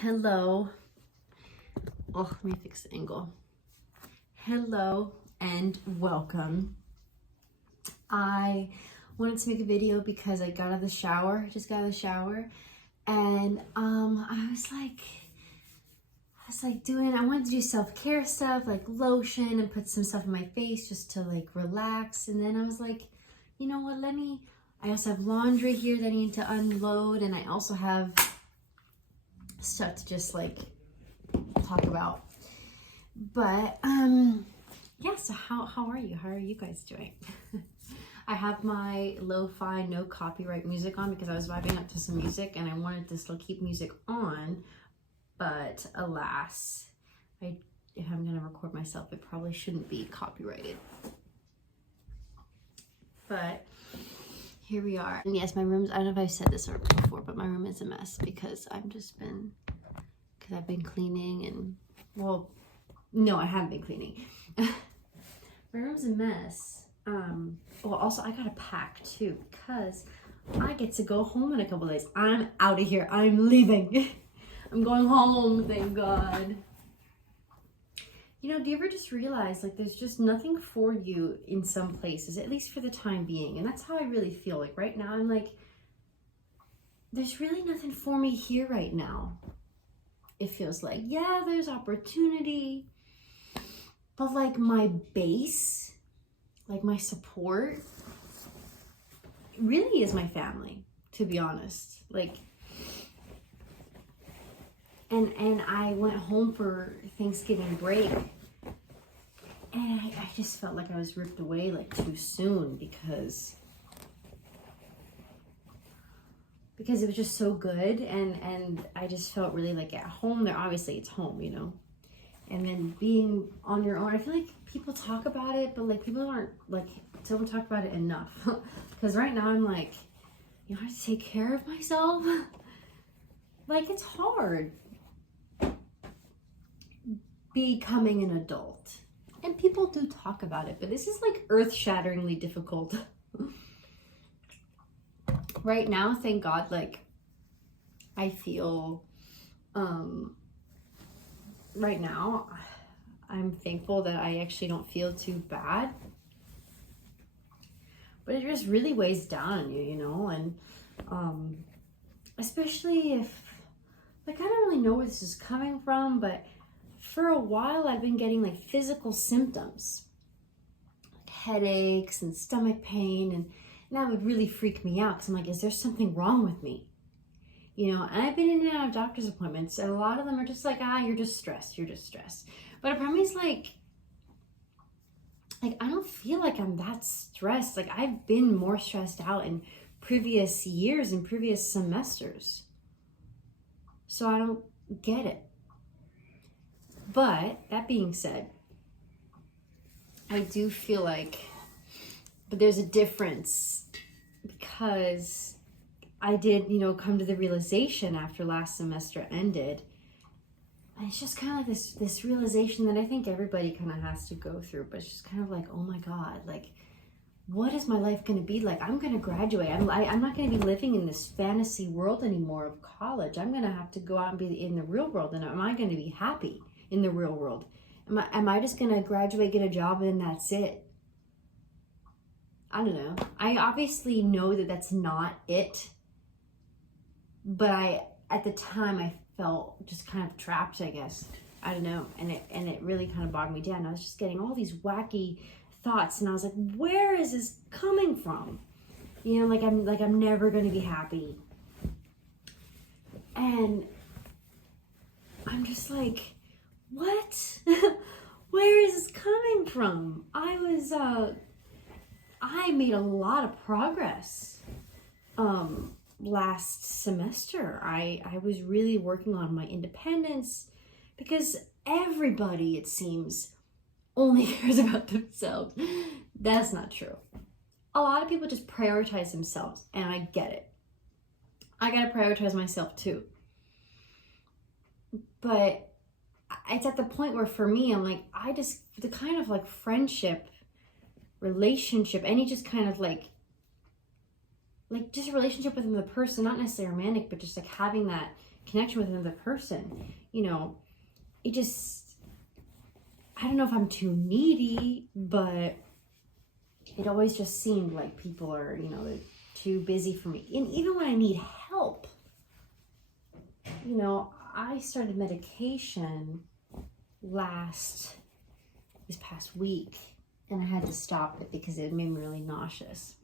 Hello. Oh, let me fix the angle. Hello and welcome. I wanted to make a video because I got out of the shower, and I was like I wanted to do self-care stuff like lotion and put some stuff in my face just to like relax. And then I was like, you know what, I also have laundry here that I need to unload, and I also have stuff to just like talk about. But yeah, so how are you? How are you guys doing? I have my lo-fi, no copyright music on because I was vibing up to some music and I wanted to still keep music on, but alas, if I'm gonna record myself, it probably shouldn't be copyrighted. But here we are. And yes, my room's, I don't know if I've said this before, but my room is a mess because I've been cleaning and, well, no, I haven't been cleaning. My room's a mess. Well, also I gotta pack too because I get to go home in a couple days. I'm out of here. I'm leaving. I'm going home, thank God. You know, do you ever just realize like there's just nothing for you in some places, at least for the time being? And that's how I really feel. Like right now, I'm like, there's really nothing for me here right now. It feels like, yeah, there's opportunity, but like my base, like my support really is my family, to be honest. Like, and I went home for Thanksgiving break and I just felt like I was ripped away like too soon because it was just so good, and I just felt really like at home there. Obviously it's home, you know, and then being on your own, I feel like people talk about it, but like people don't talk about it enough. Because right now I'm like, you know, I have to take care of myself. Like it's hard becoming an adult, and people do talk about it, but this is like earth-shatteringly difficult. Right now, thank God, like I feel right now I'm thankful that I actually don't feel too bad, but it just really weighs down on you, you know. And especially if, like, I don't really know where this is coming from, but for a while I've been getting like physical symptoms, like headaches and stomach pain, and that would really freak me out because I'm like, is there something wrong with me? You know, and I've been in and out of doctor's appointments, and a lot of them are just like, you're just stressed. But a part of me is like, I don't feel like I'm that stressed. Like I've been more stressed out in previous years and previous semesters. So I don't get it. But that being said, I do feel like, but there's a difference because I did, you know, come to the realization after last semester ended. And it's just kind of like this realization that I think everybody kind of has to go through, but it's just kind of like, oh my God, like, what is my life going to be like? I'm going to graduate. I'm not going to be living in this fantasy world anymore of college. I'm going to have to go out and be in the real world. And am I going to be happy in the real world? Am I just going to graduate, get a job, and that's it? I don't know. I obviously know that that's not it. But at the time, I felt just kind of trapped, I guess. I don't know. And it really kind of bogged me down. I was just getting all these wacky thoughts, and I was like, where is this coming from? You know, like I'm never going to be happy. And I'm just like, what? Where is this coming from? I made a lot of progress last semester. I was really working on my independence because everybody, it seems, only cares about themselves. That's not true. A lot of people just prioritize themselves, and I get it. I gotta prioritize myself too. But it's at the point where for me, I'm like, the kind of like friendship, relationship, any just kind of like just a relationship with the person, not necessarily romantic, but just like having that connection with another person, you know, it just, I don't know if I'm too needy, but it always just seemed like people are, you know, they're too busy for me. And even when I need help, you know, I started medication this past week, and I had to stop it because it made me really nauseous,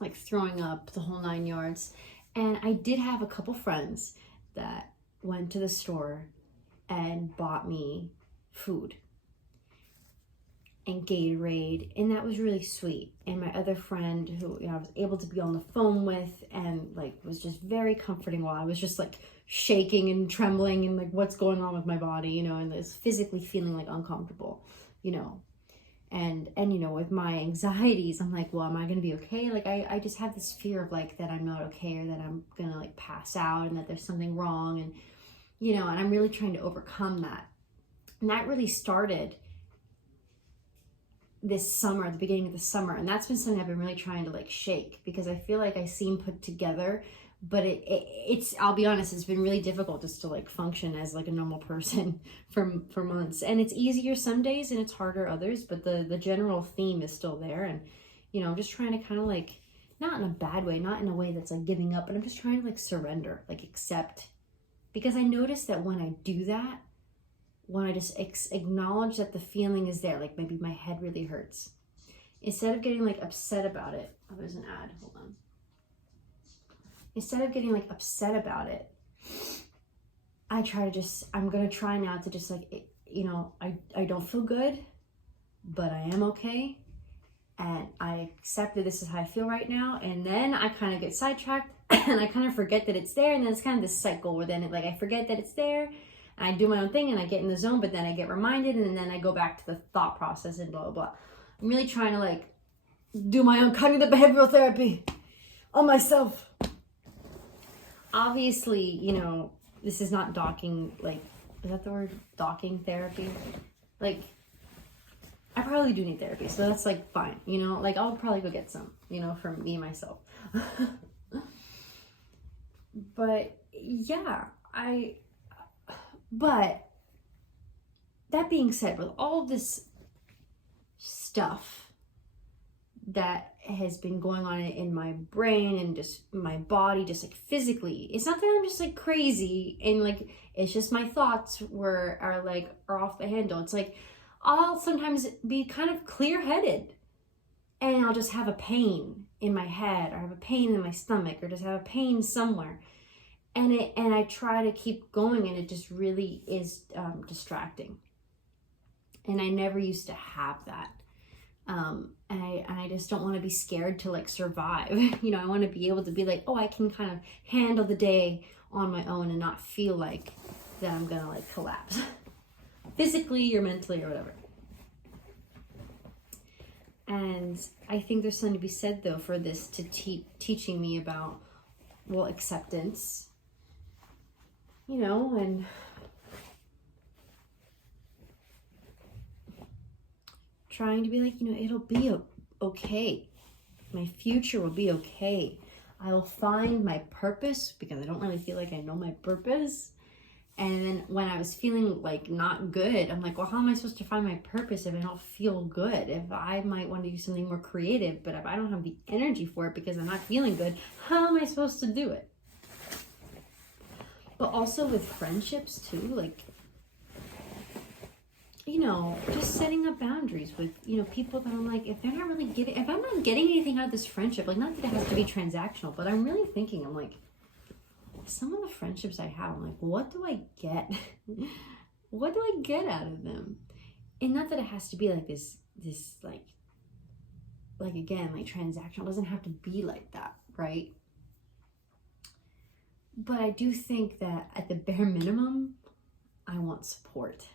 like throwing up, the whole 9 yards. And I did have a couple friends that went to the store and bought me food and Gatorade, and that was really sweet. And my other friend, who, you know, I was able to be on the phone with, and like was just very comforting while I was just like shaking and trembling and like what's going on with my body, you know, and this physically feeling like uncomfortable, you know. And you know, with my anxieties, I'm like, well, am I gonna be okay? Like I just have this fear of like that I'm not okay, or that I'm gonna like pass out, and that there's something wrong, and you know, and I'm really trying to overcome that. And that really started this summer, at the beginning of the summer, and that's been something I've been really trying to like shake, because I feel like I seem put together, but it's, I'll be honest, it's been really difficult just to like function as like a normal person for months. And it's easier some days and it's harder others, but the general theme is still there. And you know, I'm just trying to kind of like, not in a bad way, not in a way that's like giving up, but I'm just trying to like surrender, like accept, because I notice that when I do that, when I just acknowledge that the feeling is there, like maybe my head really hurts, instead of getting like upset about it, oh, there's an ad, hold on. Instead of getting like upset about it, I try to just, I'm gonna try now to just like, you know, I don't feel good, but I am okay. And I accept that this is how I feel right now. And then I kind of get sidetracked and I kind of forget that it's there. And then it's kind of this cycle where then I forget that it's there. And I do my own thing and I get in the zone, but then I get reminded, and then I go back to the thought process and blah, blah, blah. I'm really trying to like do my own cognitive behavioral therapy on myself. Obviously, you know, this is not docking, like, is that the word? Docking therapy? Like, I probably do need therapy, so that's like fine, you know, like I'll probably go get some, you know, for me, myself. But yeah, but that being said, with all this stuff that has been going on in my brain and just my body, just like physically, it's not that I'm just like crazy and like, it's just my thoughts are off the handle. It's like, I'll sometimes be kind of clear-headed and I'll just have a pain in my head, or have a pain in my stomach, or just have a pain somewhere. And I try to keep going, and it just really is distracting. And I never used to have that. And I just don't want to be scared to like survive. You know, I want to be able to be like, oh, I can kind of handle the day on my own and not feel like that I'm gonna like collapse. Physically or mentally or whatever. And I think there's something to be said though for this, to teaching me about, well, acceptance, you know, and trying to be like, you know, it'll be okay. My future will be okay. I will find my purpose, because I don't really feel like I know my purpose. And then when I was feeling like not good, I'm like, well, how am I supposed to find my purpose if I don't feel good? If I might want to do something more creative, but if I don't have the energy for it because I'm not feeling good, how am I supposed to do it? But also with friendships too, like, you know, just setting up boundaries with, you know, people that I'm like, if I'm not getting anything out of this friendship, like, not that it has to be transactional, but I'm really thinking, I'm like, some of the friendships I have, I'm like, what do I get? What do I get out of them? And not that it has to be like this like again, like transactional. It doesn't have to be like that, right? But I do think that at the bare minimum, I want support.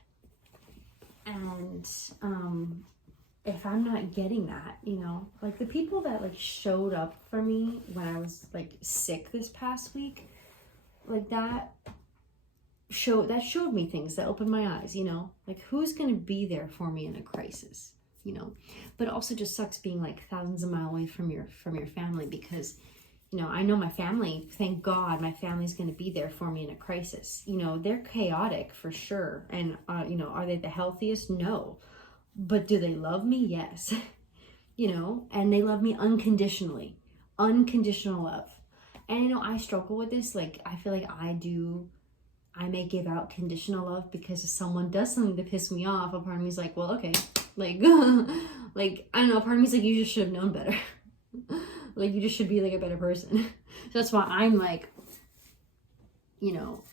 And if I'm not getting that, you know, like the people that like showed up for me when I was like sick this past week, like that showed me things that opened my eyes, you know, like who's going to be there for me in a crisis, you know. But it also just sucks being like thousands of miles away from your family, because, You know, I know my family, thank God, my family's going to be there for me in a crisis. You know, they're chaotic for sure. And, you know, are they the healthiest? No. But do they love me? Yes. You know, and they love me unconditionally. Unconditional love. And, you know, I struggle with this. Like, I feel like I may give out conditional love because if someone does something to piss me off, a part of me is like, well, okay. Like, like, I don't know, part of me is like, you just should have known better. Like, you just should be like a better person. So that's why I'm like, you know,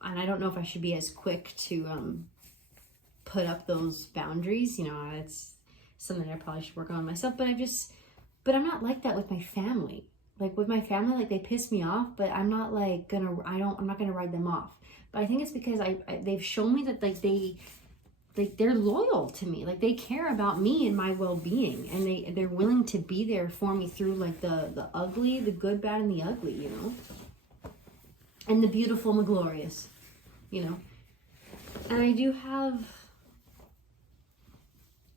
and I don't know if I should be as quick to put up those boundaries. You know, it's something I probably should work on myself, but but I'm not like that with my family. Like with my family, like they piss me off, but I'm not like I'm not gonna ride them off. But I think it's because they've shown me that like they're loyal to me. Like they care about me and my well-being, and they're willing to be there for me through like the ugly, the good, bad, and the ugly, you know, and the beautiful and the glorious, you know. And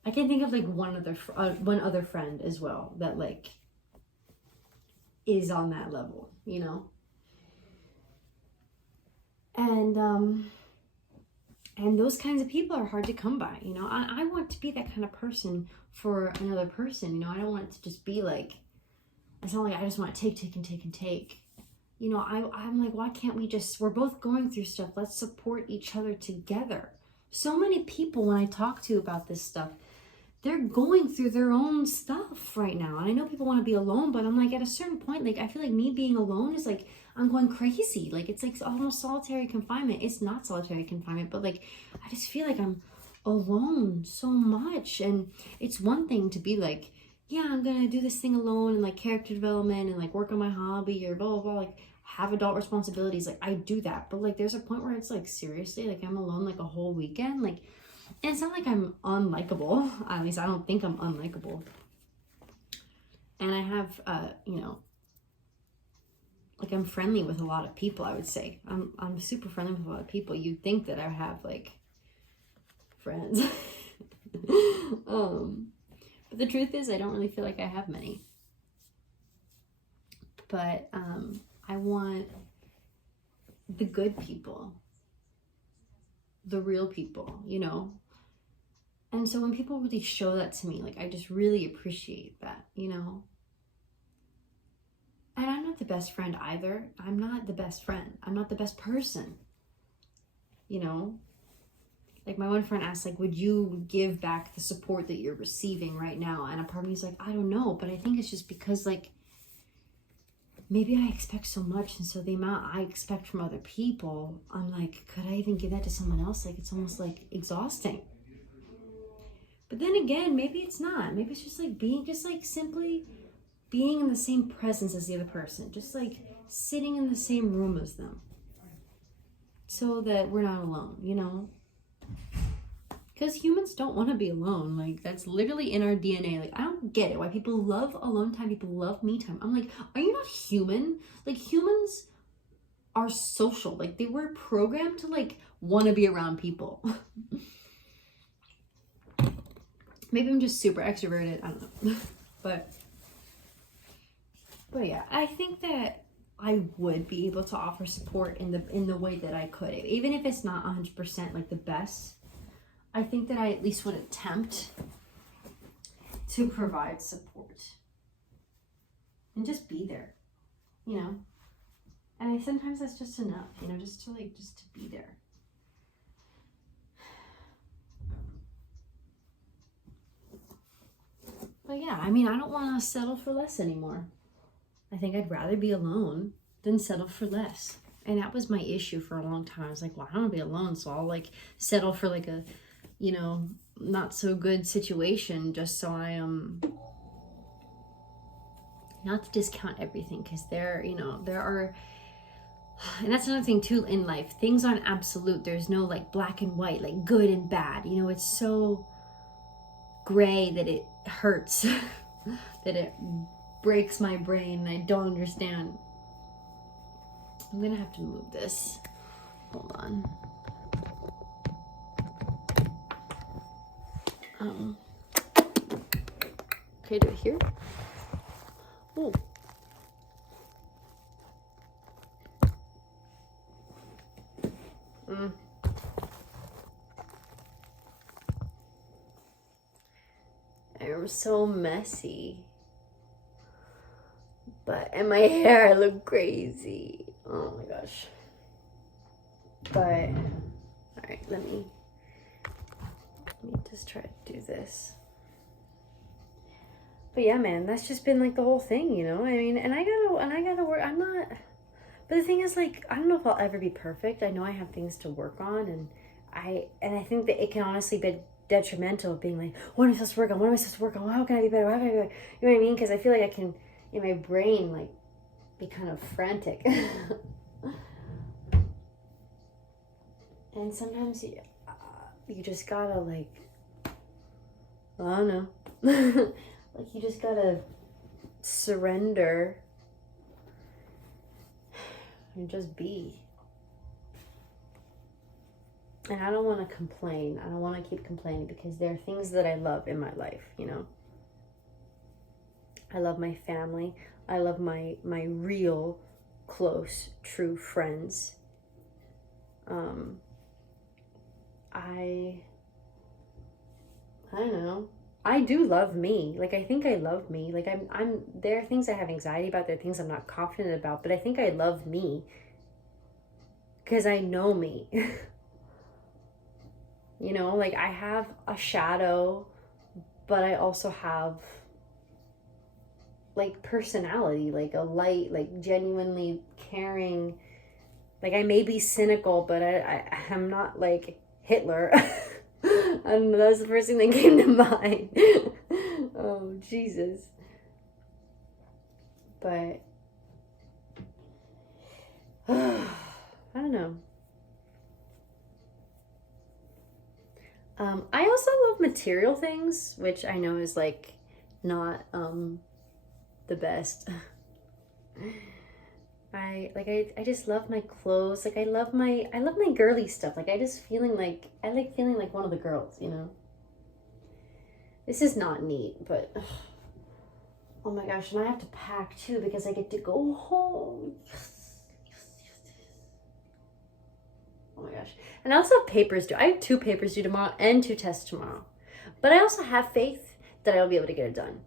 I can think of like one other friend as well that like is on that level, you know. And those kinds of people are hard to come by, you know. I want to be that kind of person for another person, you know. I don't want it to just be like, it's not like I just want to take and take and take. You know, I'm like, why can't we we're both going through stuff. Let's support each other together. So many people when I talk to about this stuff, they're going through their own stuff right now. And I know people want to be alone, but I'm like, at a certain point, like, I feel like me being alone is like, I'm going crazy. Like, it's like almost solitary confinement. It's not solitary confinement, but like, I just feel like I'm alone so much. And it's one thing to be like, yeah, I'm going to do this thing alone and like character development and like work on my hobby or blah, blah, blah. Like have adult responsibilities. Like I do that. But like, there's a point where it's like, seriously, like I'm alone like a whole weekend. Like, and it's not like I'm unlikable. At least I don't think I'm unlikable. And I have, you know, like I'm friendly with a lot of people, I would say. I'm super friendly with a lot of people. You'd think that I have like friends. But the truth is I don't really feel like I have many. But I want the good people, the real people, you know. And so when people really show that to me, like I just really appreciate that, you know. And I'm not the best friend either. I'm not the best friend. I'm not the best person, you know. Like my one friend asked, like, would you give back the support that you're receiving right now? And a part of me is like, I don't know. But I think it's just because like, maybe I expect so much. And so the amount I expect from other people, I'm like, could I even give that to someone else? Like, it's almost like exhausting. But then again, maybe it's not. Maybe it's just like simply being in the same presence as the other person. Just like sitting in the same room as them. So that we're not alone, you know? Because humans don't want to be alone. Like, that's literally in our DNA. Like, I don't get it. Why people love alone time, people love me time. I'm like, are you not human? Like, humans are social. Like, they were programmed to, like, want to be around people. Maybe I'm just super extroverted. I don't know. But yeah, I think that I would be able to offer support in the way that I could. Even if it's not 100% like the best, I think that I at least would attempt to provide support and just be there, you know. And sometimes that's just enough, you know, just to be there. But yeah, I mean, I don't want to settle for less anymore. I think I'd rather be alone than settle for less. And that was my issue for a long time. I was like, well, I don't want to be alone, so I'll like settle for like a, you know, not so good situation just so I not to discount everything, because there are, and that's another thing too in life, things aren't absolute. There's no like black and white, like good and bad, you know. It's so gray that it hurts. That it breaks my brain and I don't understand. I'm gonna have to move this. Hold on. Okay, do it here. Oh, I'm so messy. And my hair, I look crazy. Oh my gosh. But, alright, let me just try to do this. But yeah, man, that's just been like the whole thing, you know? I mean, and I gotta work. I'm not, but the thing is, like, I don't know if I'll ever be perfect. I know I have things to work on, and I think that it can honestly be detrimental of being like, what am I supposed to work on? What am I supposed to work on? How can I be better? How can I be better? You know what I mean? Because I feel like I can, in my brain, like, be kind of frantic. And sometimes you just gotta, like, I don't know. Like, you just gotta surrender and just be. And I don't want to complain. I don't want to keep complaining because there are things that I love in my life, you know. I love my family. I love my real, close, true friends. I don't know. I do love me. Like, I think I love me. Like, I'm there are things I have anxiety about. There are things I'm not confident about. But I think I love me. Because I know me. You know, like, I have a shadow. But I also have, like, personality. Like, a light, like, genuinely caring. Like, I may be cynical, but I'm not, like, Hitler. I don't know, that was the first thing that came to mind. Oh, Jesus. But, I don't know. I also love material things, which I know is, like, not, the best. I just love my clothes. Like, I love my girly stuff. Like, I like feeling like one of the girls, you know? This is not neat, but, oh my gosh, and I have to pack too because I get to go home. Yes. Oh my gosh. And I also have papers due. I have 2 papers due tomorrow and 2 tests tomorrow. But I also have faith that I'll be able to get it done.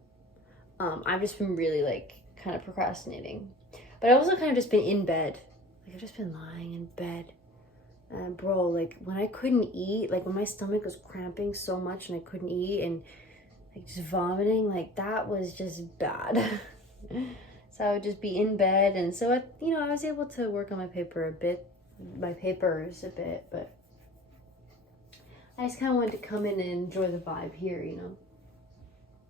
I've just been really, like, kind of procrastinating. But I've also kind of just been in bed. Like, I've just been lying in bed. And bro, like, when I couldn't eat, like, when my stomach was cramping so much and I couldn't eat and, like, just vomiting, like, that was just bad. So I would just be in bed. And so, I was able to work on my papers a bit. But I just kind of wanted to come in and enjoy the vibe here, you know.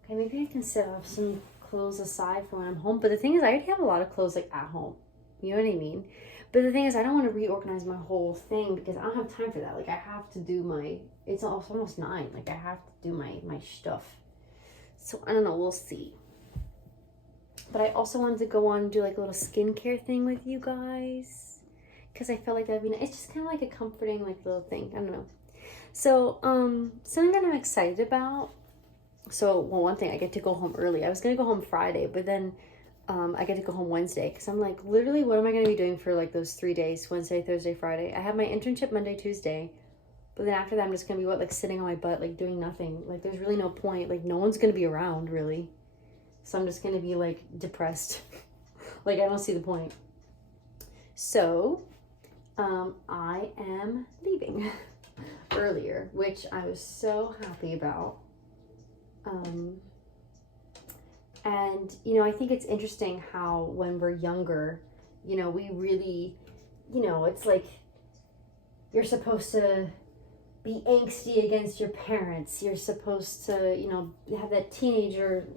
Okay, maybe I can set off some clothes aside for when I'm home. But the thing is, I already have a lot of clothes, like, at home. You know what I mean? But the thing is, I don't want to reorganize my whole thing because I don't have time for that. Like, I have to do it's almost 9. Like, I have to do my stuff. So, I don't know. We'll see. But I also wanted to go on and do, like, a little skincare thing with you guys. Because I felt like that'd be nice. It's just kind of like a comforting, like, little thing. I don't know. So, something that I'm excited about. So, well, one thing, I get to go home early. I was going to go home Friday, but then I get to go home Wednesday. Because I'm like, literally, what am I going to be doing for, like, those 3 days? Wednesday, Thursday, Friday. I have my internship Monday, Tuesday. But then after that, I'm just going to be, like, sitting on my butt, like, doing nothing. Like, there's really no point. Like, no one's going to be around, really. So I'm just going to be, like, depressed. Like, I don't see the point. So, I am leaving earlier, which I was so happy about. And, I think it's interesting how when we're younger, we really, it's like you're supposed to be angsty against your parents. You're supposed to, have that teenager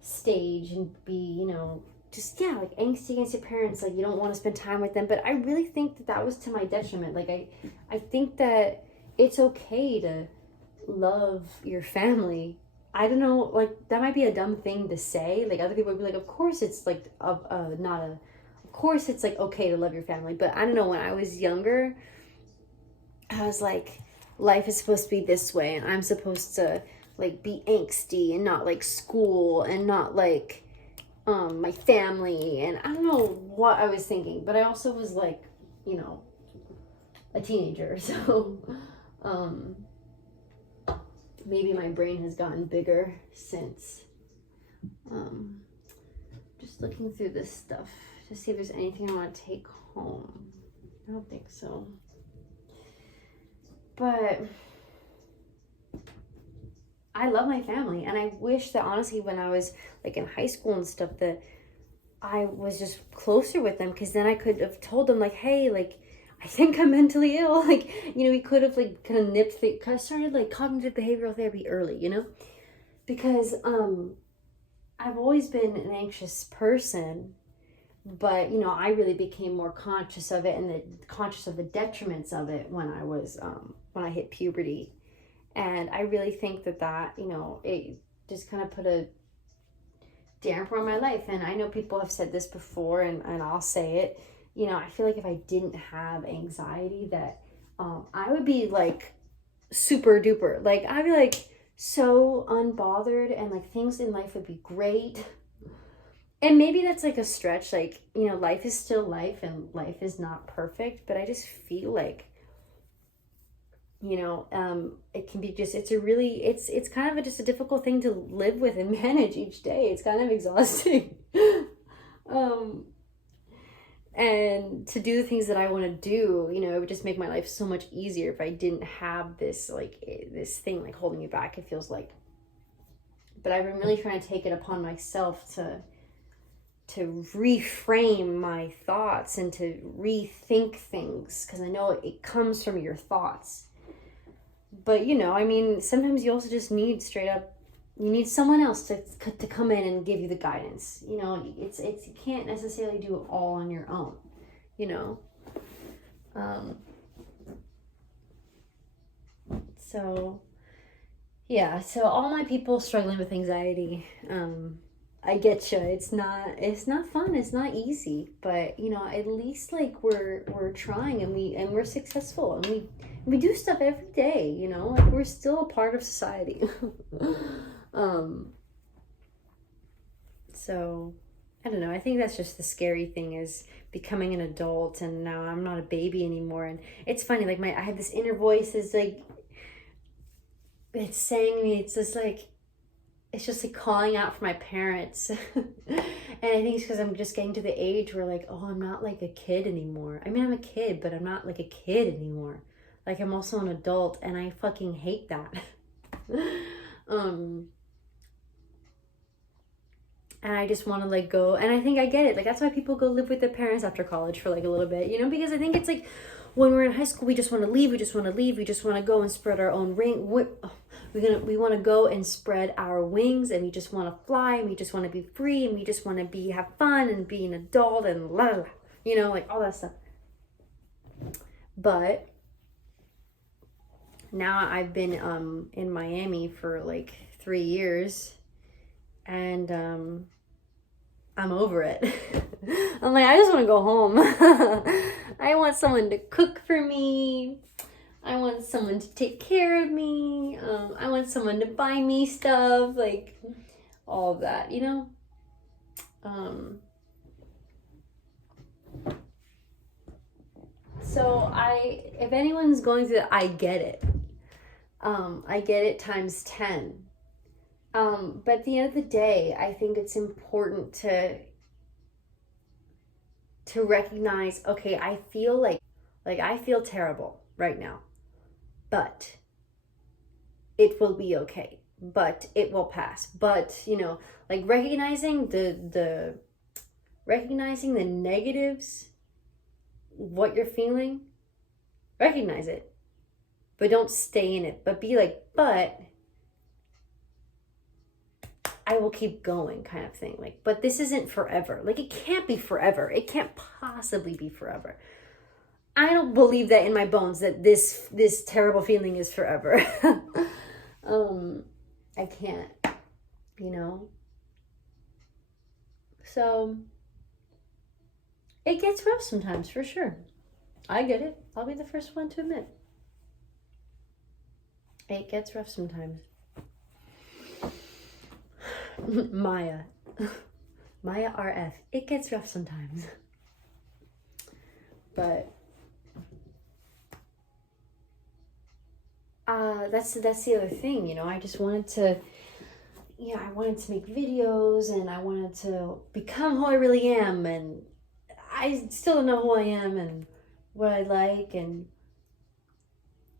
stage and be, like angsty against your parents. Like, you don't want to spend time with them. But I really think that was to my detriment. Like, I think that it's okay to love your family. I don't know, like, that might be a dumb thing to say. Like, other people would be like, of course it's, like, of course it's, like, okay to love your family. But I don't know, when I was younger, I was like, life is supposed to be this way. And I'm supposed to, like, be angsty and not like school and not like my family. And I don't know what I was thinking. But I also was like, a teenager. So maybe my brain has gotten bigger since. Just looking through this stuff to see if there's anything I want to take home. I don't think so. But I love my family, and I wish that honestly when I was like in high school and stuff that I was just closer with them, because then I could have told them like, hey, like I think I'm mentally ill. Like, you know, we could have like kind of nipped the, cause I started like cognitive behavioral therapy early, you know, because I've always been an anxious person, but you know, I really became more conscious of it and conscious of the detriments of it when I was when I hit puberty. And I really think that you know, it just kind of put a damper on my life. And I know people have said this before, and I'll say it, you know, I feel like if I didn't have anxiety that I would be like super duper, like I'd be like so unbothered, and like things in life would be great. And maybe that's like a stretch, like, you know, life is still life and life is not perfect, but I just feel like, you know, it can be just, it's kind of just a difficult thing to live with and manage each day. It's kind of exhausting. And to do the things that I want to do, you know, it would just make my life so much easier if I didn't have this, like, this thing, like, holding me back, it feels like. But I've been really trying to take it upon myself to reframe my thoughts and to rethink things, because I know it comes from your thoughts. But, you know, I mean, sometimes you also just need straight up, you need someone else to come in and give you the guidance. You know, it's you can't necessarily do it all on your own, you know. So, yeah, so all my people struggling with anxiety, I get you. It's not fun. It's not easy, but you know, at least like we're trying, and we're successful, and we do stuff every day, you know, like we're still a part of society. So I don't know. I think that's just the scary thing, is becoming an adult, and now I'm not a baby anymore. And it's funny, like I have this inner voice is like, it's saying to me, it's just like calling out for my parents. And I think it's because I'm just getting to the age where like, oh, I'm not like a kid anymore. I mean, I'm a kid, but I'm not like a kid anymore. Like, I'm also an adult, and I fucking hate that. And I just want to like go, and I think I get it. Like, that's why people go live with their parents after college for like a little bit, you know, because I think it's like when we're in high school, we just want to leave. We just want to go and spread our own ring. We want to go and spread our wings, and we just want to fly, and we just want to be free, and we just want to have fun and be an adult and la la la, you know, like all that stuff. But now I've been in Miami for like 3 years, and I'm over it. I'm like, I just want to go home. I want someone to cook for me. I want someone to take care of me. I want someone to buy me stuff, like all of that, you know? So if anyone's going through that, I get it. I get it times 10. But at the end of the day, I think it's important to recognize, okay, I feel like I feel terrible right now, but it will be okay, but it will pass. But, you know, like recognizing the negatives, what you're feeling, recognize it, but don't stay in it, but be like, but I will keep going, kind of thing. Like, but this isn't forever. Like, it can't be forever. It can't possibly be forever. I don't believe that in my bones that this terrible feeling is forever. I can't, you know. So it gets rough sometimes, for sure. I get it. I'll be the first one to admit. It gets rough sometimes. Maya RF, it gets rough sometimes, but that's the other thing, you know. I just wanted to, I wanted to make videos, and I wanted to become who I really am, and I still don't know who I am and what I like, and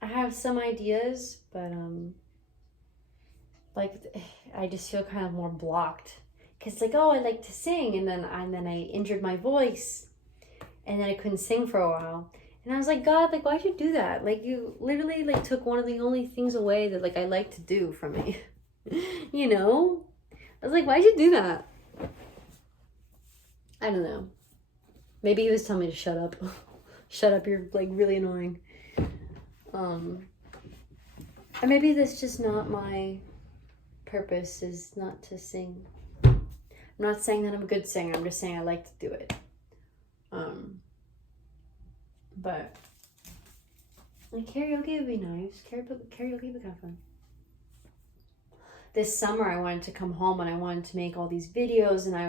I have some ideas, but like I just feel kind of more blocked, because like, oh, I like to sing, and then I injured my voice, and then I couldn't sing for a while. And I was like, God, like, why'd you do that? Like, you literally, like, took one of the only things away that, like, I like to do from me. You know? I was like, why'd you do that? I don't know. Maybe he was telling me to shut up. Shut up, you're, like, really annoying. And maybe that's just not my purpose, is not to sing. I'm not saying that I'm a good singer. I'm just saying I like to do it. But like, karaoke would be nice. Karaoke would be kind of fun. This summer I wanted to come home and I wanted to make all these videos, and I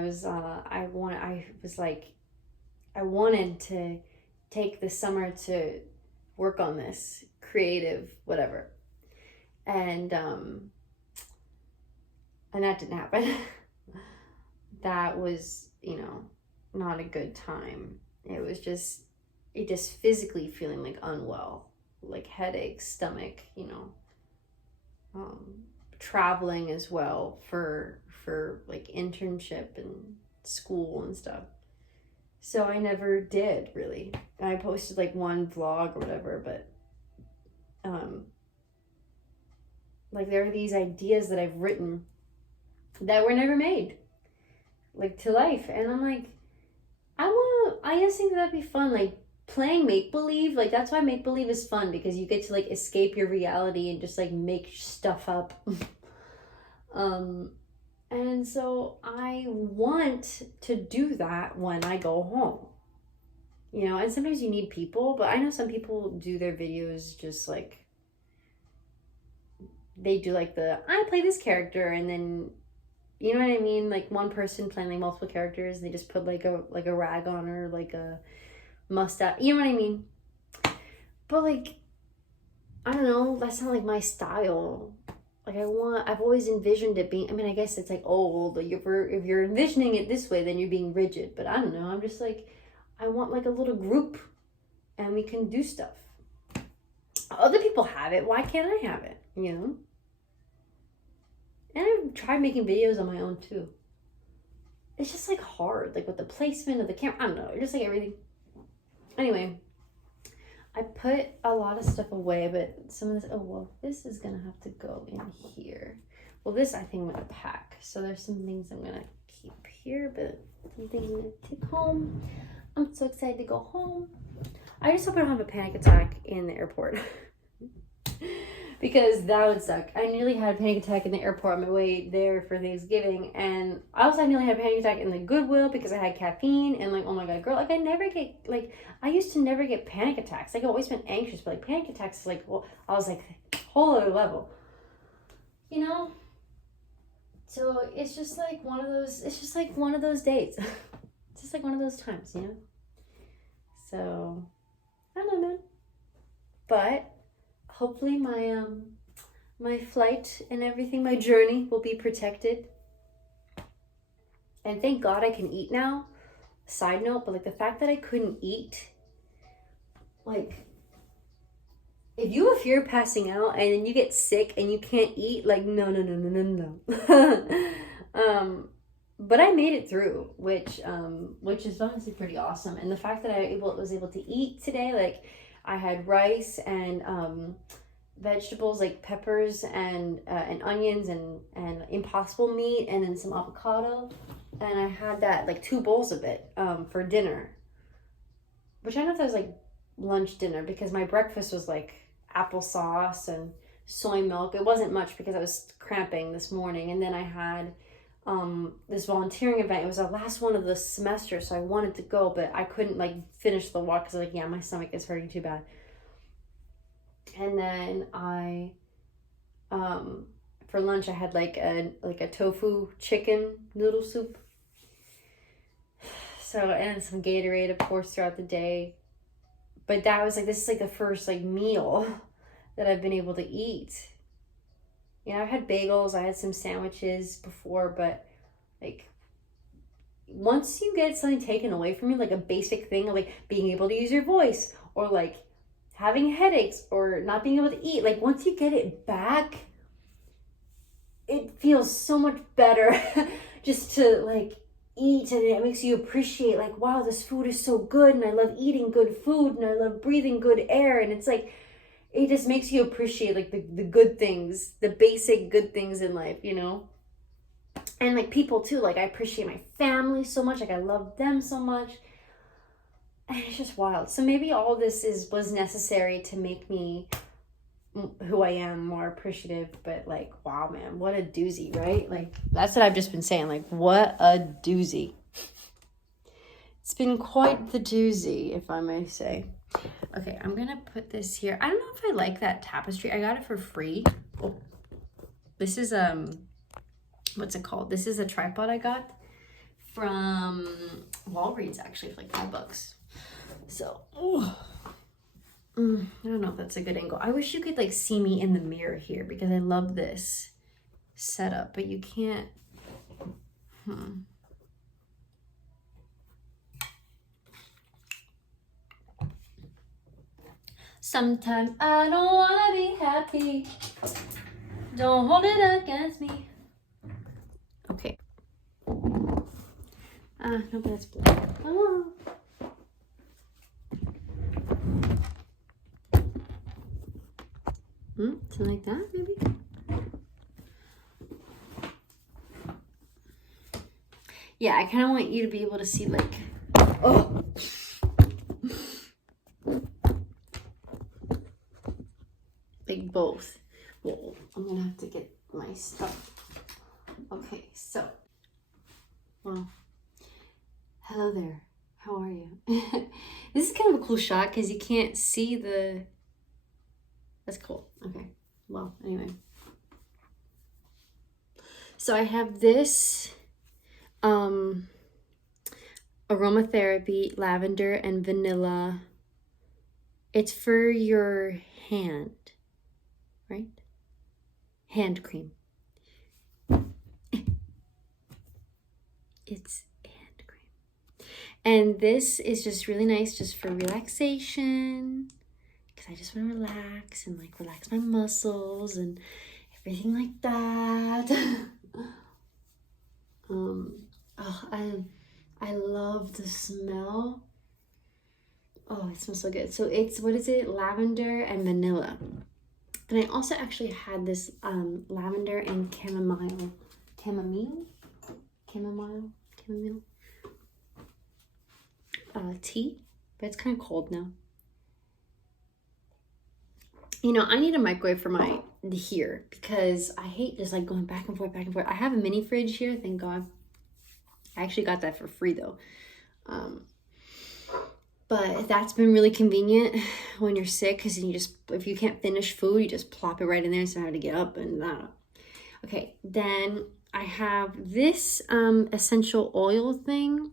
wanted to take the summer to work on this creative whatever. And that didn't happen. That was, not a good time. It just physically feeling like unwell, like headaches, stomach, traveling as well for like internship and school and stuff. So I never did really. I posted like one vlog or whatever, but like there are these ideas that I've written that were never made, like to life, and I'm like, I just think that'd be fun, like playing make-believe. Like that's why make-believe is fun, because you get to like escape your reality and just like make stuff up. And so I want to do that when I go home, and sometimes you need people, but I know some people do their videos just like, they do like I play this character, and then, you know what I mean? Like one person playing like multiple characters, they just put like a rag on her, like a mustache, you know what I mean? But like, I don't know, that's not like my style. Like I've always envisioned it being, I guess it's like, oh, well, if you're envisioning it this way, then you're being rigid. But I don't know, I'm just like, I want like a little group and we can do stuff. Other people have it, why can't I have it, And I've tried making videos on my own too. It's just like hard, like with the placement of the camera, I don't know, just like everything. Anyway, I put a lot of stuff away, but some of this, this is gonna have to go in here. Well, this I think I'm gonna pack. So there's some things I'm gonna keep here, but some things I'm gonna take home. I'm so excited to go home. I just hope I don't have a panic attack in the airport. Because that would suck. I nearly had a panic attack in the airport on my way there for Thanksgiving, and I also nearly had a panic attack in the Goodwill because I had caffeine, and like, oh my god, girl, like I used to never get panic attacks. Like I've always been anxious, but like panic attacks is like, well, I was like whole other level, So it's just like one of those. It's just like one of those days. It's just like one of those times, So I don't know, but hopefully my flight and everything, my journey will be protected. And thank God I can eat now. Side note, but like the fact that I couldn't eat, like if you have fear of passing out and then you get sick and you can't eat, like no. But I made it through, which is honestly pretty awesome. And the fact that I was able to eat today, like I had rice and vegetables like peppers and onions and impossible meat, and then some avocado, and I had that like 2 bowls of it for dinner, which I don't know if that was like lunch dinner, because my breakfast was like applesauce and soy milk. It wasn't much because I was cramping this morning, and then I had this volunteering event. It was the last one of the semester, so I wanted to go, but I couldn't like finish the walk because my stomach is hurting too bad. And then I for lunch I had like a tofu chicken noodle soup, so, and some Gatorade of course throughout the day. But that was like, this is like the first like meal that I've been able to eat. You know, I've had bagels, I had some sandwiches before, but like once you get something taken away from you, like a basic thing, like being able to use your voice, or like having headaches, or not being able to eat, like once you get it back, it feels so much better just to like eat, and it makes you appreciate like, wow, this food is so good, and I love eating good food, and I love breathing good air, and it's like, it just makes you appreciate like the good things, the basic good things in life, you know? And like people too, like I appreciate my family so much, like I love them so much, and it's just wild. So maybe all this was necessary to make me who I am, more appreciative. But like, wow, man, what a doozy, right? Like that's what I've just been saying, like what a doozy. It's been quite the doozy, if I may say. Okay, I'm gonna put this here. I don't know if I like that tapestry. I got it for free. Oh, this is what's it called? This is a tripod I got from Walgreens, actually, for like $5. So, I don't know if that's a good angle. I wish you could like see me in the mirror here, because I love this setup, but you can't. Sometimes I don't wanna be happy. Don't hold it against me. Okay. No, but that's black. Oh. Something like that, maybe? Yeah, I kind of want you to be able to see, like, oh. Like both. Well, I'm gonna have to get my stuff. Okay, so, well, hello there. How are you? This is kind of a cool shot because you can't see the. That's cool. Okay. Well, anyway. So I have this aromatherapy, lavender and vanilla. It's for your hand, right? Hand cream. It's hand cream. And this is just really nice just for relaxation. I just want to relax and like relax my muscles and everything like that. I love the smell. Oh, it smells so good. So it's, what is it? Lavender and vanilla. And I also actually had this lavender and chamomile tea, but it's kind of cold now. You know, I need a microwave for my here because I hate just like going back and forth. I have a mini fridge here, thank God. I actually got that for free though. But that's been really convenient when you're sick, because you just, if you can't finish food, you just plop it right in there instead of having to get up and that. Okay, then I have this essential oil thing.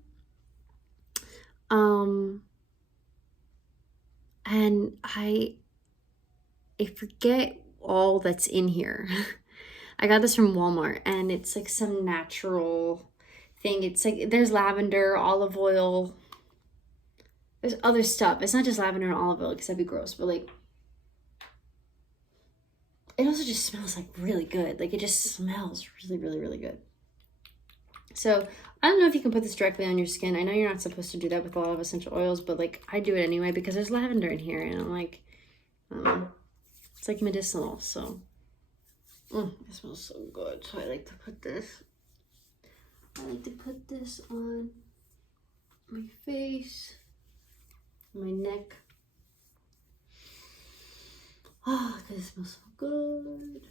And I forget all that's in here. I got this from Walmart, and it's like some natural thing. It's like, there's lavender, olive oil. There's other stuff. It's not just lavender and olive oil, because that'd be gross, but like, it also just smells like really good. Like it just smells really, really, really good. So I don't know if you can put this directly on your skin. I know you're not supposed to do that with a lot of essential oils, but like I do it anyway because there's lavender in here, and I'm like, it's like medicinal. So it smells so good. So I like to put this. I like to put this on my face, my neck. Oh, because it smells so good.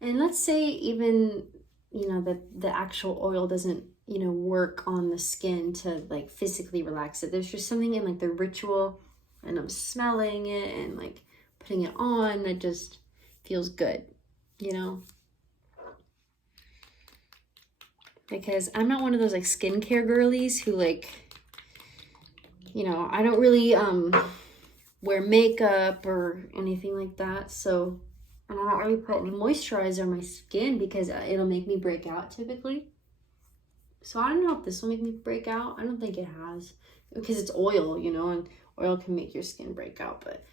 And let's say even, you know, the actual oil doesn't, you know, work on the skin to like physically relax it. There's just something in like the ritual, and I'm smelling it and like putting it on that just feels good, you know? Because I'm not one of those like skincare girlies who like, you know, I don't really wear makeup or anything like that. So, and I don't really put any moisturizer on my skin because it'll make me break out typically. So I don't know if this will make me break out. I don't think it has, because it's oil, you know, and oil can make your skin break out. But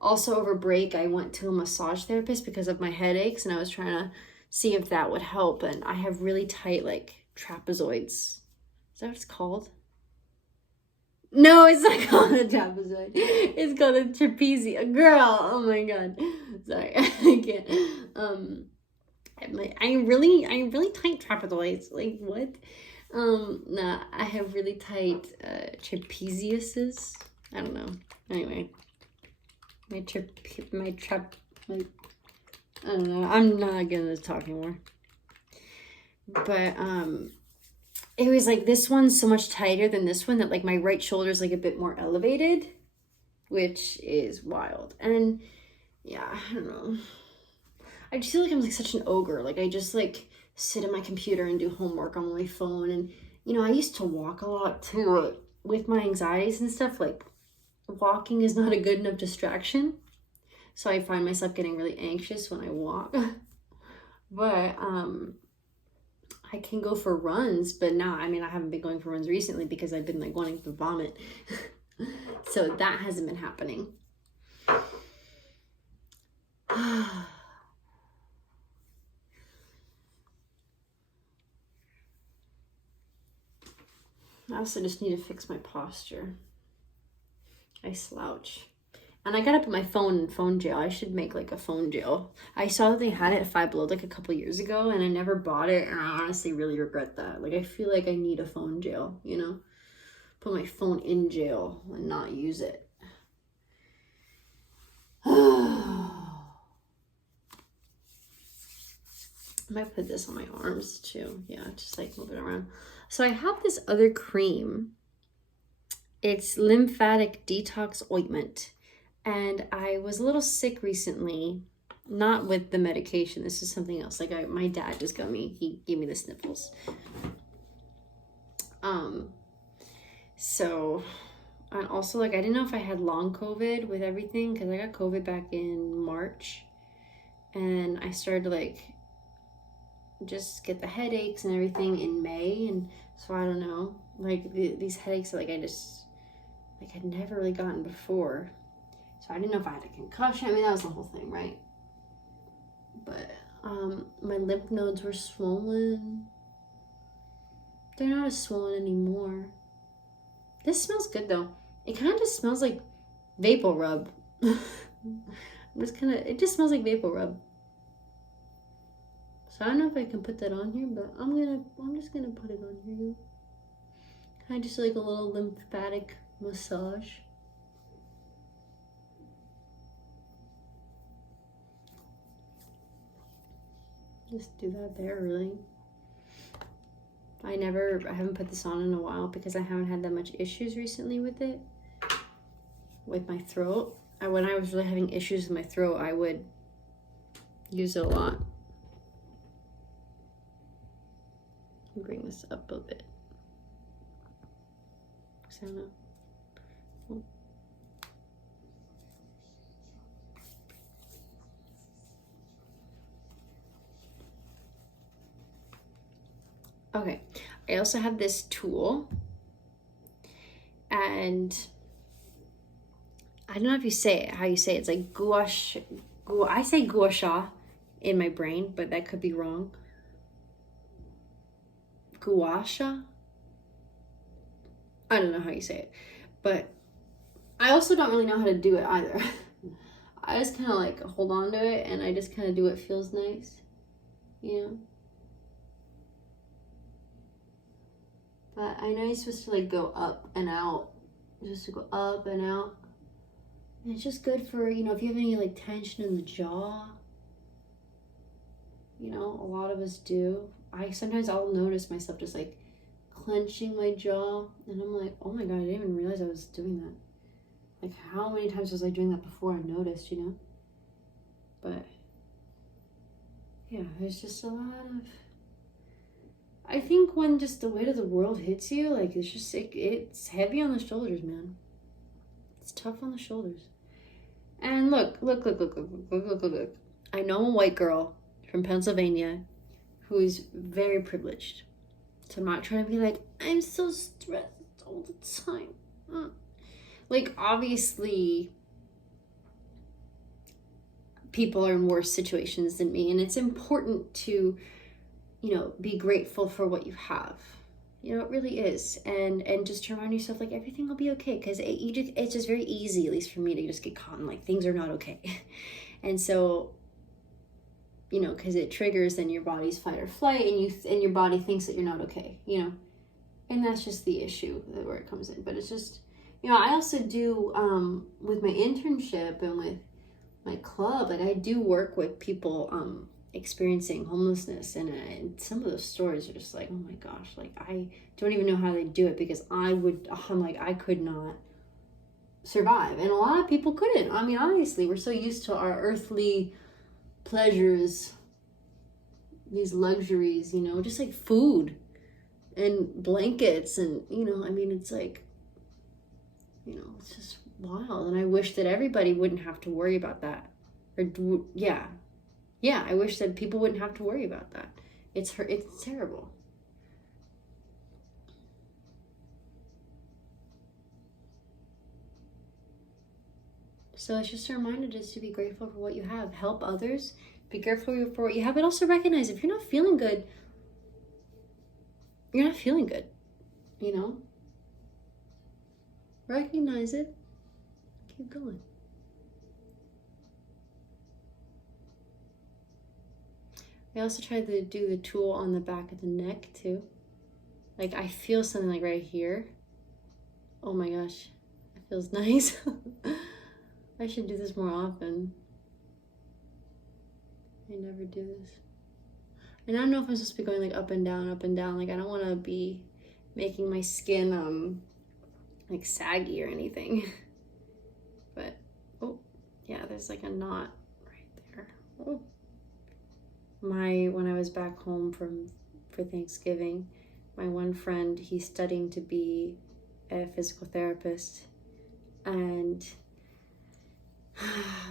also over break, I went to a massage therapist because of my headaches, and I was trying to see if that would help. And I have really tight, like, trapezoids. Is that what it's called? No, it's not called a trapezoid. It's called a trapezius. Girl, oh my god. Sorry, I can't. I'm really tight trapezoids. Like, what? Nah, I have really tight trapeziuses. I don't know. Anyway, I don't know. I'm not gonna talk anymore. But it was like this one's so much tighter than this one that like my right shoulder is like a bit more elevated, which is wild. And yeah, I don't know. I just feel like I'm like such an ogre. Like I just like sit at my computer and do homework on my phone. And you know, I used to walk a lot too. With my anxieties and stuff, like walking is not a good enough distraction. So I find myself getting really anxious when I walk. But I can go for runs, but now, I mean, I haven't been going for runs recently because I've been like wanting to vomit. So that hasn't been happening. I also just need to fix my posture. I slouch. And I gotta put my phone in phone jail. I should make like a phone jail. I saw that they had it at Five Below like a couple years ago, and I never bought it, and I honestly really regret that. Like I feel like I need a phone jail, you know? Put my phone in jail and not use it. I might put this on my arms too. Yeah, just like move it around. So I have this other cream. It's lymphatic detox ointment. And I was a little sick recently, not with the medication. This is something else. Like my dad just he gave me the sniffles. So, and also like, I didn't know if I had long COVID with everything, because I got COVID back in March, and I started to like, just get the headaches and everything in May. And so I don't know, like these headaches, like I just, like I'd never really gotten before. So I didn't know if I had a concussion. I mean, that was the whole thing, right? But my lymph nodes were swollen. They're not as swollen anymore. This smells good though. It kind of just smells like Vapor Rub. It just smells like Vapor Rub. So I don't know if I can put that on here, but I'm just gonna put it on here. Kind of just like a little lymphatic massage. Just do that there, really. I haven't put this on in a while because I haven't had that much issues recently with it. With my throat. When I was really having issues with my throat, I would use it a lot. Bring this up a bit. I don't know. Okay, I also have this tool, and I don't know if you say it, how you say it. It's like gouache. I say gua sha in my brain, but that could be wrong. Gua sha? I don't know how you say it, but I also don't really know how to do it either. I just kind of like hold on to it, and I just kind of do what feels nice, you know? But I know you're supposed to like go up and out. You're supposed to go up and out. And it's just good for, you know, if you have any like tension in the jaw. You know, a lot of us do. Sometimes I'll notice myself just like clenching my jaw. And I'm like, oh my God, I didn't even realize I was doing that. Like how many times was I doing that before I noticed, you know? But yeah, there's just a lot of... I think when just the weight of the world hits you, like it's just it's heavy on the shoulders, man. It's tough on the shoulders. And look. I know a white girl from Pennsylvania who is very privileged. So I'm not trying to be like, I'm so stressed all the time. Like, obviously, people are in worse situations than me, and it's important to, be grateful for what you have. It really is. And just to remind yourself, like, everything will be okay, because it's just very easy, at least for me, to just get caught in, like, things are not okay. And so, because it triggers then your body's fight or flight, and your body thinks that you're not okay, and that's just the issue where it comes in. But it's just, I also do, with my internship and with my club, like, I do work with people experiencing homelessness, and some of those stories are just like, oh my gosh, like, I don't even know how they do it, because I could not survive, and a lot of people couldn't. I mean, obviously, we're so used to our earthly pleasures, these luxuries, just like food and blankets, and it's like, it's just wild. And I wish that everybody wouldn't have to worry about that. I wish that people wouldn't have to worry about that. It's terrible. So it's just a reminder just to be grateful for what you have. Help others. Be grateful for what you have, but also recognize if you're not feeling good, you're not feeling good. Recognize it. Keep going. I also tried to do the tool on the back of the neck too. Like, I feel something like right here. Oh my gosh, it feels nice. I should do this more often. I never do this. And I don't know if I'm supposed to be going like up and down. Like, I don't want to be making my skin like saggy or anything. But, oh, yeah, there's like a knot right there. Oh. When I was back home for Thanksgiving, my one friend, he's studying to be a physical therapist, and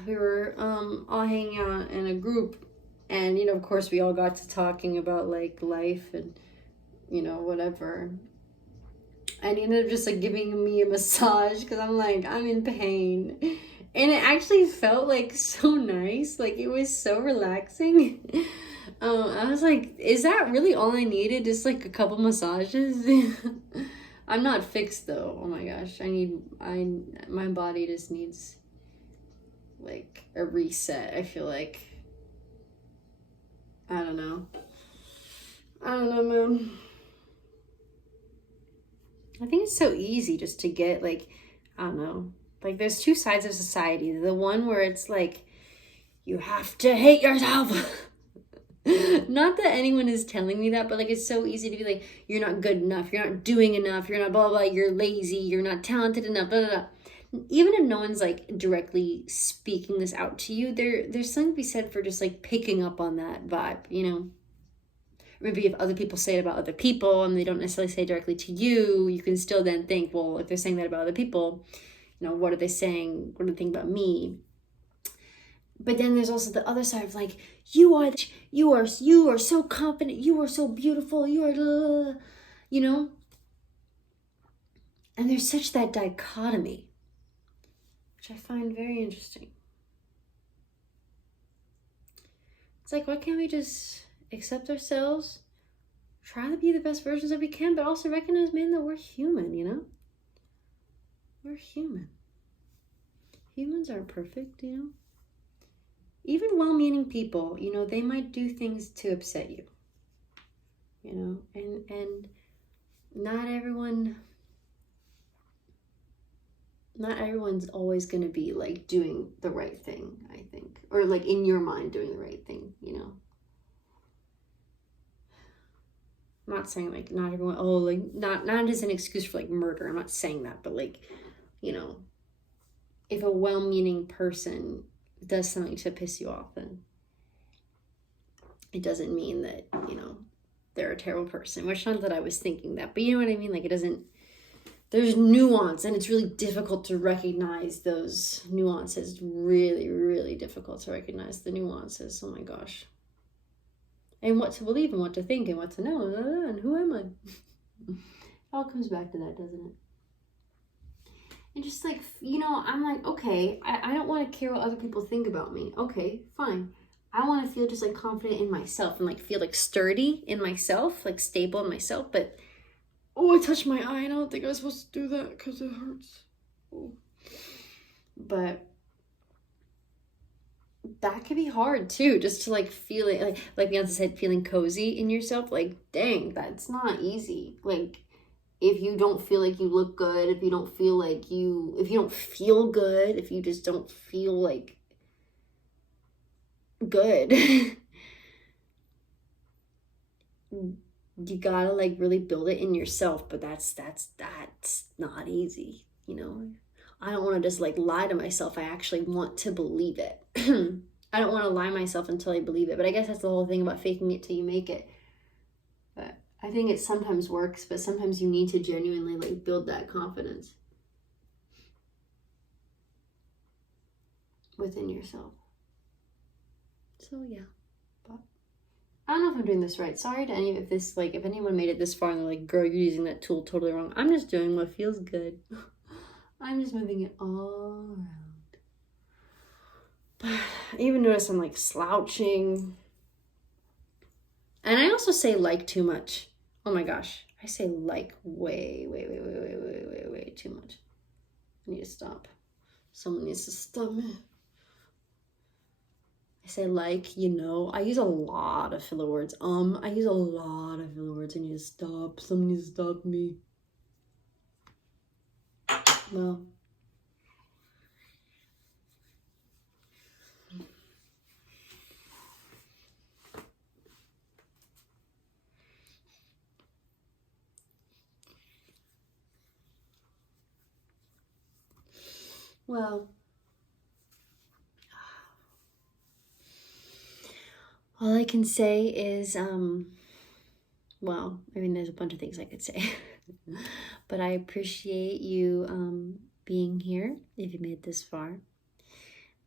we were all hanging out in a group, and of course we all got to talking about like life and whatever, and he ended up just like giving me a massage because I'm in pain, and it actually felt like so nice. Like, it was so relaxing. I was like, is that really all I needed? Just like a couple massages? I'm not fixed though. Oh my gosh. My body just needs like a reset. I feel like, I don't know, man. I think it's so easy just to get like, I don't know, like, there's two sides of society. The one where it's like, you have to hate yourself. Not that anyone is telling me that, but like, it's so easy to be like, you're not good enough, you're not doing enough, you're not blah, blah, blah, you're lazy, you're not talented enough, blah, blah, blah. Even if no one's like directly speaking this out to you, there's something to be said for just like picking up on that vibe, Maybe if other people say it about other people and they don't necessarily say it directly to you, you can still then think, well, if they're saying that about other people, what are they saying? What do they think about me? But then there's also the other side of like, you are so confident, you are so beautiful, you are, and there's such that dichotomy, which I find very interesting. It's like, why can't we just accept ourselves, try to be the best versions that we can, but also recognize, man, that we're human, We're human. Humans aren't perfect, Even well-meaning people, they might do things to upset you, and not everyone's always going to be like doing the right thing, I think, or like in your mind doing the right thing, I'm not saying like not everyone, not as an excuse for like murder. I'm not saying that, but like, if a well-meaning person does something to piss you off, then it doesn't mean that, they're a terrible person, which not that I was thinking that, but you know what I mean? Like, it doesn't, there's nuance, and it's really difficult to recognize those nuances. Really, really difficult to recognize the nuances. Oh my gosh. And what to believe and what to think and what to know. And who am I? It all comes back to that, doesn't it? And just like, you know, I'm like, okay, I don't want to care what other people think about me. Okay, fine. I want to feel just like confident in myself and like feel like sturdy in myself, like stable in myself. But, oh, I touched my eye. I don't think I was supposed to do that because it hurts. Oh. But that could be hard too, just to like feel it, like Beyonce said, feeling cozy in yourself. Like, dang, that's not easy. Like, if you don't feel like you look good, if you don't feel like if you don't feel good, if you just don't feel like good, you gotta like really build it in yourself. But that's not easy, you know. I don't want to just like lie to myself. I actually want to believe it. I don't want to lie myself until I believe it. But I guess that's the whole thing about faking it till you make it. But I think it sometimes works, but sometimes you need to genuinely like build that confidence within yourself. So yeah. But I don't know if I'm doing this right. Sorry to any of this, like if anyone made it this far and they're like, girl, you're using that tool totally wrong. I'm just doing what feels good. I'm just moving it all around. I even notice I'm like slouching. And I also say like too much. Oh my gosh. I say like way too much. I need to stop. Someone needs to stop me. I say like, you know. I use a lot of filler words. I use a lot of filler words. I need to stop. Someone needs to stop me. Well, all I can say is, well, I mean, there's a bunch of things I could say, but I appreciate you being here, if you made it this far,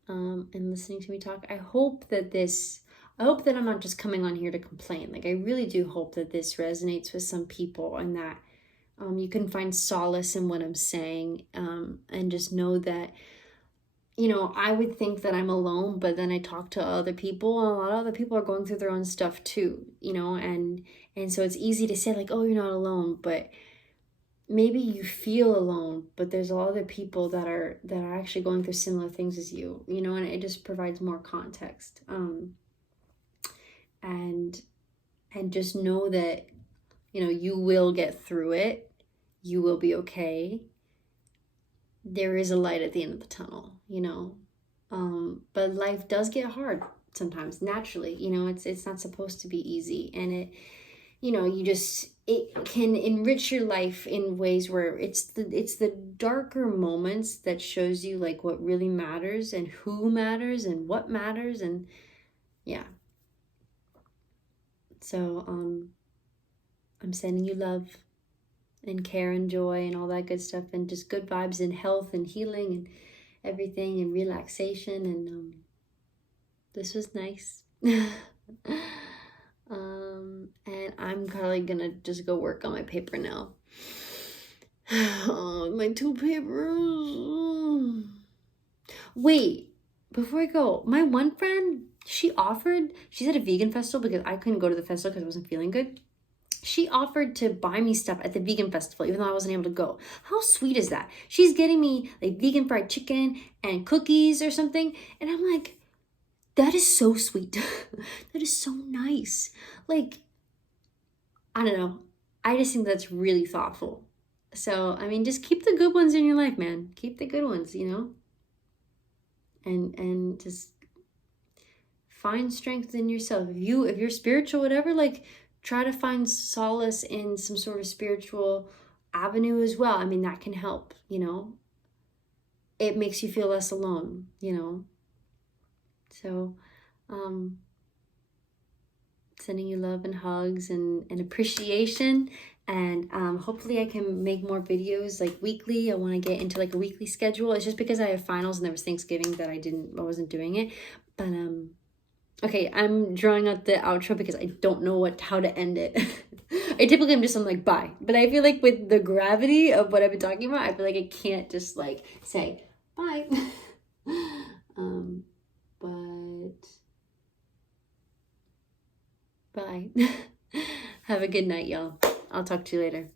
and listening to me talk. I hope that I'm not just coming on here to complain. Like, I really do hope that this resonates with some people and that you can find solace in what I'm saying, and just know that, you know, I would think that I'm alone, but then I talk to other people, and a lot of other people are going through their own stuff too, you know, and so it's easy to say like, oh, you're not alone, but maybe you feel alone, but there's a lot of other people that are actually going through similar things as you, you know, and it just provides more context. And just know that, you know, you will get through it. You will be okay. There is a light at the end of the tunnel, you know. But life does get hard sometimes, naturally, you know. It's not supposed to be easy, and it, you know, it can enrich your life in ways where it's the darker moments that shows you like what really matters and who matters and what matters, and yeah. So I'm sending you love and care and joy and all that good stuff, and just good vibes and health and healing and everything and relaxation, and this was nice. And I'm probably gonna just go work on my paper now. Oh, my 2 papers. Wait, before I go, my one friend, she's at a vegan festival because I couldn't go to the festival because I wasn't feeling good. She offered to buy me stuff at the vegan festival, even though I wasn't able to go. How sweet is that? She's getting me like vegan fried chicken and cookies or something. And I'm like, that is so sweet. That is so nice. Like, I don't know. I just think that's really thoughtful. So, I mean, just keep the good ones in your life, man. Keep the good ones, you know? And just find strength in yourself. If you're spiritual, whatever, like, try to find solace in some sort of spiritual avenue as well. I mean, that can help, you know. It makes you feel less alone, you know. So, sending you love and hugs and appreciation. And hopefully I can make more videos like weekly. I want to get into like a weekly schedule. It's just because I have finals and there was Thanksgiving that I wasn't doing it. But okay, I'm drawing out the outro because I don't know how to end it. I typically am just like bye. But I feel like with the gravity of what I've been talking about, I feel like I can't just like say bye. But bye. Have a good night, y'all. I'll talk to you later.